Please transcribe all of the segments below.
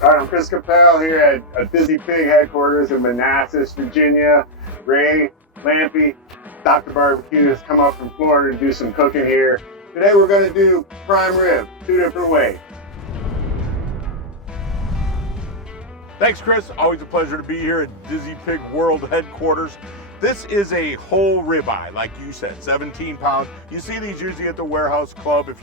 All right, I'm Chris Capel here at Dizzy Pig headquarters in Manassas, Virginia. Ray, Lampy, Dr. Barbecue has come up from Florida to do some cooking here. Today we're going to do prime rib, 2 different ways. Thanks, Chris. Always a pleasure to be here at Dizzy Pig World headquarters. This is a whole ribeye, like you said, 17 pounds. You see these usually at the warehouse club. If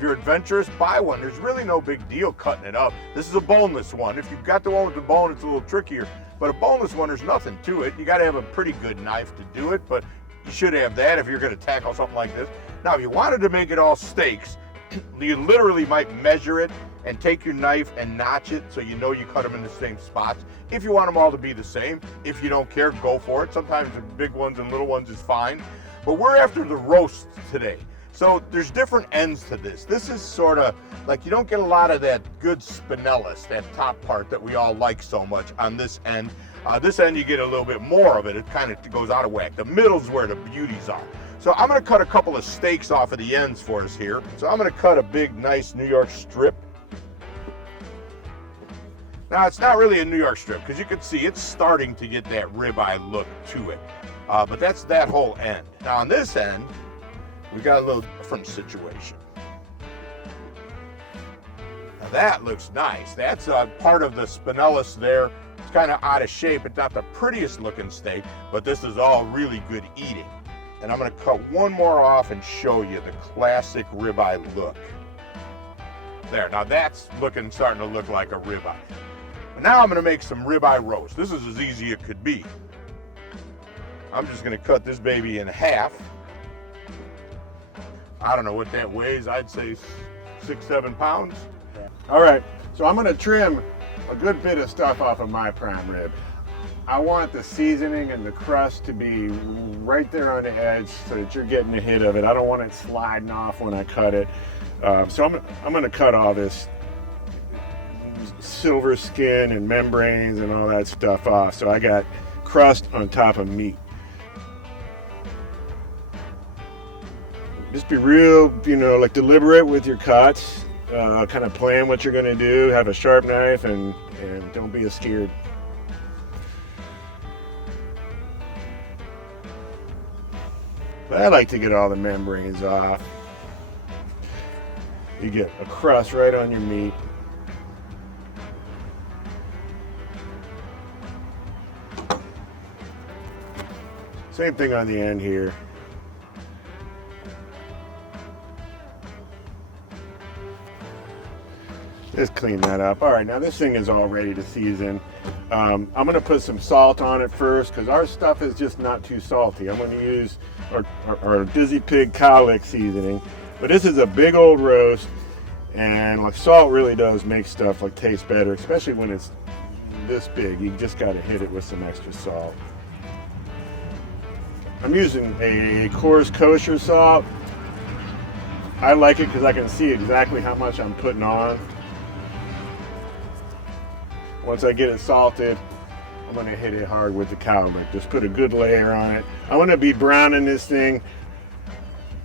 you're adventurous, buy one. There's really no big deal cutting it up. This is a boneless one. If you've got the one with the bone, it's a little trickier. But a boneless one, there's nothing to it. You got to have a pretty good knife to do it, but you should have that if you're going to tackle something like this. Now, if you wanted to make it all steaks, you literally might measure it and take your knife and notch it so you know you cut them in the same spots. If you want them all to be the same, if you don't care, go for it. Sometimes the big ones and little ones is fine. But we're after the roast today. So there's different ends to this. This is sort of like you don't get a lot of that good spinellus, that top part that we all like so much on this end. This end you get a little bit more of it. It kind of goes out of whack. The middle's where the beauties are. So I'm going to cut a couple of steaks off of the ends for us here. So I'm going to cut a big, nice New York strip. Now it's not really a New York strip because you can see it's starting to get that ribeye look to it. But that's that whole end. Now on this end, we got a little different situation. Now that looks nice. That's part of the spinellus there. It's kind of out of shape. It's not the prettiest looking steak, but this is all really good eating. And I'm going to cut one more off and show you the classic ribeye look. There, now that's starting to look like a ribeye. But now I'm going to make some ribeye roast. This is as easy as it could be. I'm just going to cut this baby in half. I don't know what that weighs. I'd say 6-7 pounds. All right, so I'm going to trim a good bit of stuff off of my prime rib. I want the seasoning and the crust to be right there on the edge so that you're getting a hit of it. I don't want it sliding off when I cut it. So I'm going to cut all this silver skin and membranes and all that stuff off. So I got crust on top of meat. Just be real, like deliberate with your cuts. Kind of plan what you're going to do. Have a sharp knife and don't be scared. But I like to get all the membranes off. You get a crust right on your meat. Same thing on the end here. Just clean that up. All right, now this thing is all ready to season. I'm going to put some salt on it first because our stuff is just not too salty. I'm going to use our Dizzy Pig cowlick seasoning. But this is a big old roast, and like salt really does make stuff like taste better, especially when it's this big. You just got to hit it with some extra salt. I'm using a coarse kosher salt. I like it because I can see exactly how much I'm putting on. Once I get it salted, I'm going to hit it hard with the cowlick. Just put a good layer on it. I want to be browning this thing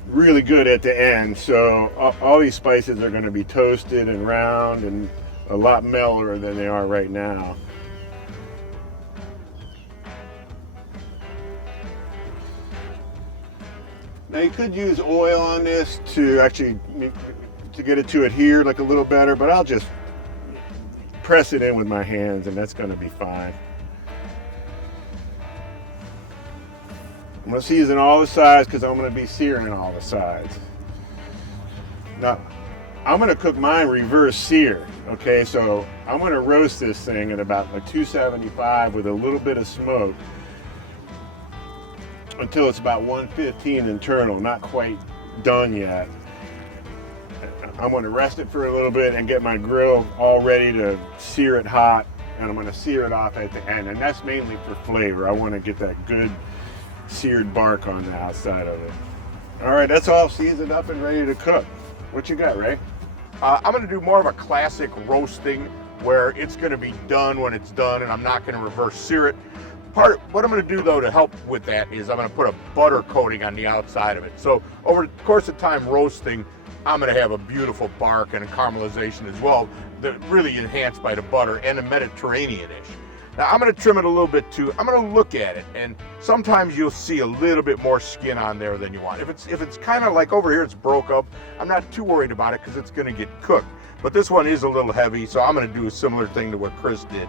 really good at the end. So all these spices are going to be toasted and round and a lot mellower than they are right now. Now you could use oil on this to actually get it to adhere like a little better, but I'll just press it in with my hands and that's going to be fine. I'm going to season all the sides because I'm going to be searing all the sides. Now, I'm going to cook mine reverse sear. Okay, so I'm going to roast this thing at about like 275 with a little bit of smoke until it's about 115 internal, not quite done yet. I'm going to rest it for a little bit and get my grill all ready to sear it hot, and I'm going to sear it off at the end, and that's mainly for flavor. I want to get that good seared bark on the outside of it. All right, that's all seasoned up and ready to cook. What you got, Ray? I'm going to do more of a classic roasting where it's going to be done when it's done, and I'm not going to reverse sear it. What I'm going to do though to help with that is I'm going to put a butter coating on the outside of it. So over the course of time roasting, I'm going to have a beautiful bark and a caramelization as well, that really enhanced by the butter and a Mediterranean-ish. Now I'm going to trim it a little bit too. I'm going to look at it, and sometimes you'll see a little bit more skin on there than you want. If it's kind of like over here, it's broke up, I'm not too worried about it because it's going to get cooked. But this one is a little heavy, so I'm going to do a similar thing to what Chris did.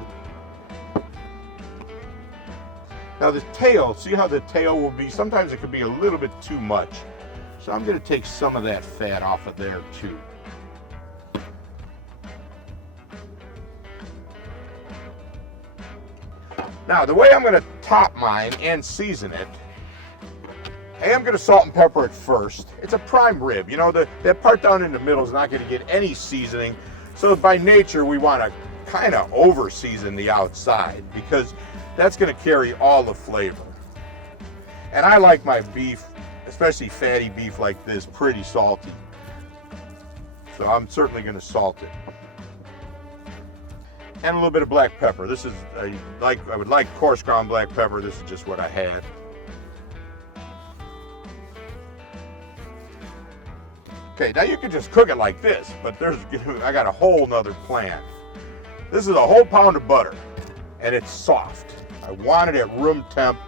Now the tail, see how the tail will be, sometimes it could be a little bit too much. So I'm going to take some of that fat off of there too. Now, the way I'm going to top mine and season it, I am going to salt and pepper it first. It's a prime rib. You know, that part down in the middle is not going to get any seasoning. So by nature, we want to kind of over season the outside because that's going to carry all the flavor. And I like my beef, especially fatty beef like this, pretty salty. So I'm certainly going to salt it. And a little bit of black pepper. This is, I would like coarse ground black pepper. This is just what I had. Okay, now you can just cook it like this, but I got a whole nother plan. This is a whole pound of butter, and it's soft. I want it at room temp.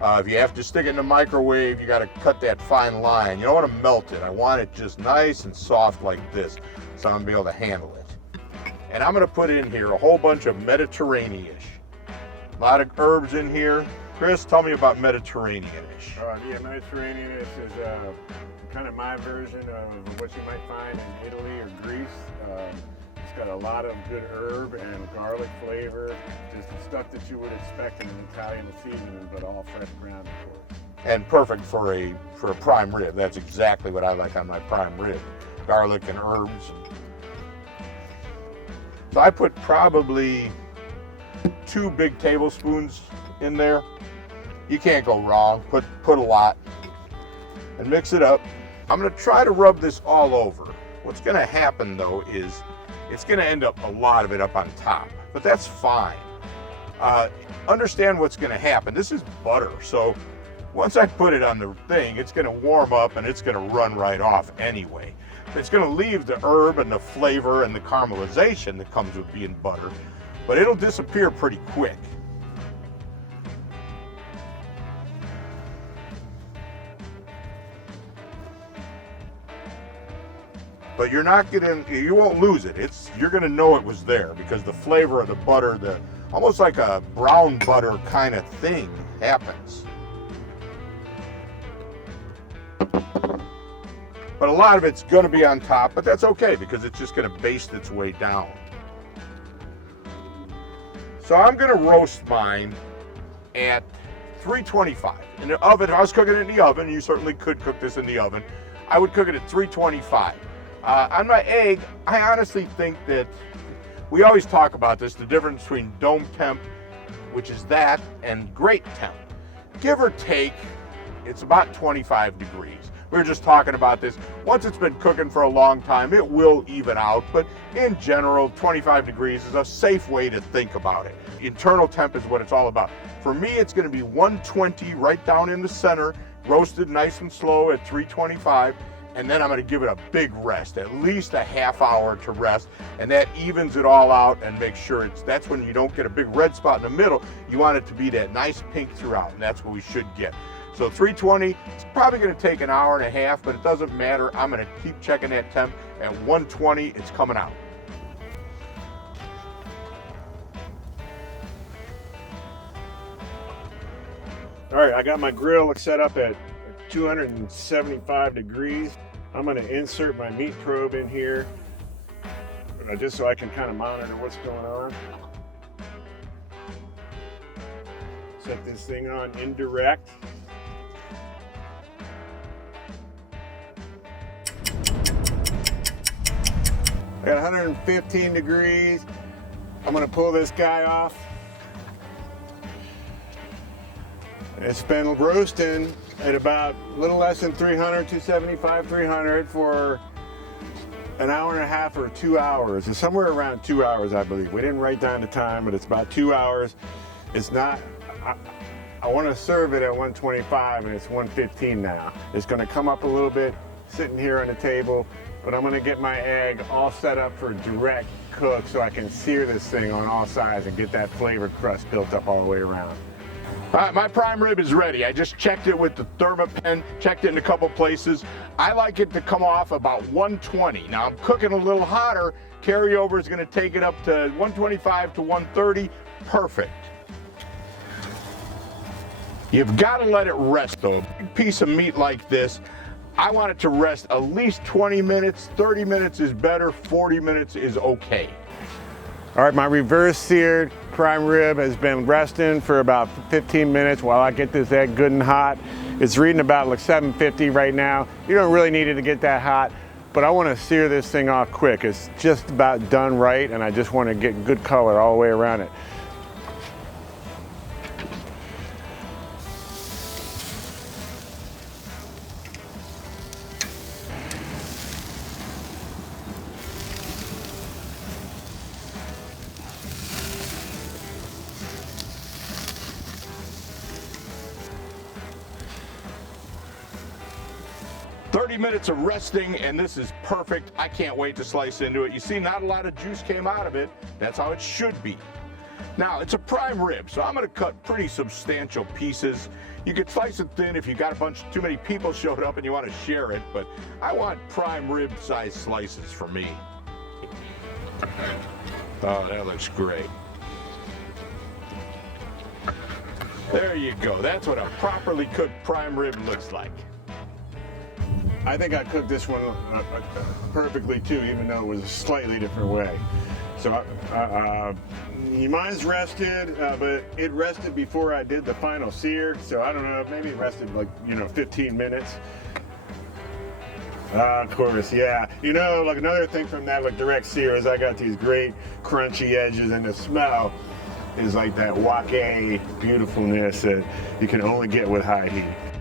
If you have to stick it in the microwave, you got to cut that fine line. You don't want to melt it. I want it just nice and soft like this, so I'm going to be able to handle it. And I'm going to put in here a whole bunch of Mediterranean-ish. A lot of herbs in here. Chris, tell me about Mediterranean-ish. Yeah, Mediterranean-ish is kind of my version of what you might find in Italy or Greece. It's got a lot of good herb and garlic flavor, just the stuff that you would expect in an Italian seasoning, but all fresh ground, of course. And perfect for a prime rib. That's exactly what I like on my prime rib. Garlic and herbs. So I put probably 2 big tablespoons in there. You can't go wrong. Put a lot and mix it up. I'm going to try to rub this all over. What's going to happen though is it's going to end up a lot of it up on top, but that's fine. Understand what's going to happen. This is butter, so once I put it on the thing, it's going to warm up and it's going to run right off anyway. It's going to leave the herb and the flavor and the caramelization that comes with being butter, but it'll disappear pretty quick. But you won't lose it. You're going to know it was there because the flavor of the butter, almost like a brown butter kind of thing happens. But a lot of it's going to be on top, but that's okay because it's just going to baste its way down. So I'm going to roast mine at 325. In the oven, if I was cooking it in the oven, you certainly could cook this in the oven, I would cook it at 325. On my egg, I honestly think that we always talk about this, the difference between dome temp, which is that, and grate temp. Give or take, it's about 25 degrees. We were just talking about this. Once it's been cooking for a long time, it will even out, but in general, 25 degrees is a safe way to think about it. Internal temp is what it's all about. For me, it's going to be 120 right down in the center, roasted nice and slow at 325, and then I'm going to give it a big rest, at least a half hour to rest, and that evens it all out and makes sure that's when you don't get a big red spot in the middle. You want it to be that nice pink throughout, and that's what we should get. So 320, it's probably going to take an hour and a half, but it doesn't matter. I'm going to keep checking that temp. At 120, it's coming out. All right, I got my grill set up at 275 degrees. I'm going to insert my meat probe in here just so I can kind of monitor what's going on. Set this thing on indirect. I got 115 degrees. I'm going to pull this guy off. It's been roasting at about a little less than 300, 275, 300 for an hour and a half or 2 hours. It's somewhere around 2 hours, I believe. We didn't write down the time, but it's about 2 hours. It's not, I want to serve it at 125 and it's 115 now. It's going to come up a little bit sitting here on the table but I'm gonna get my egg all set up for direct cook so I can sear this thing on all sides and get that flavor crust built up all the way around. All right, my prime rib is ready. I just checked it with the thermopen, checked it in a couple places. I like it to come off about 120. Now I'm cooking a little hotter. Carryover is gonna take it up to 125 to 130. Perfect. You've gotta let it rest though. A big piece of meat like this, I want it to rest at least 20 minutes. 30 minutes is better, 40 minutes is okay. All right, my reverse seared prime rib has been resting for about 15 minutes while I get this egg good and hot. It's reading about like 750 right now. You don't really need it to get that hot, but I want to sear this thing off quick. It's just about done right, and I just want to get good color all the way around it. Minutes of resting, and this is perfect. I can't wait to slice into it. You see, not a lot of juice came out of it. That's how it should be. Now, it's a prime rib, so I'm going to cut pretty substantial pieces. You could slice it thin if you got too many people showed up and you want to share it, but I want prime rib size slices for me. Oh, that looks great. There you go. That's what a properly cooked prime rib looks like. I think I cooked this one perfectly too, even though it was a slightly different way. So mine's rested, but it rested before I did the final sear. So I don't know, maybe it rested like, 15 minutes. Of course, yeah. Like another thing from that like direct sear is I got these great crunchy edges, and the smell is like that wok beautifulness that you can only get with high heat.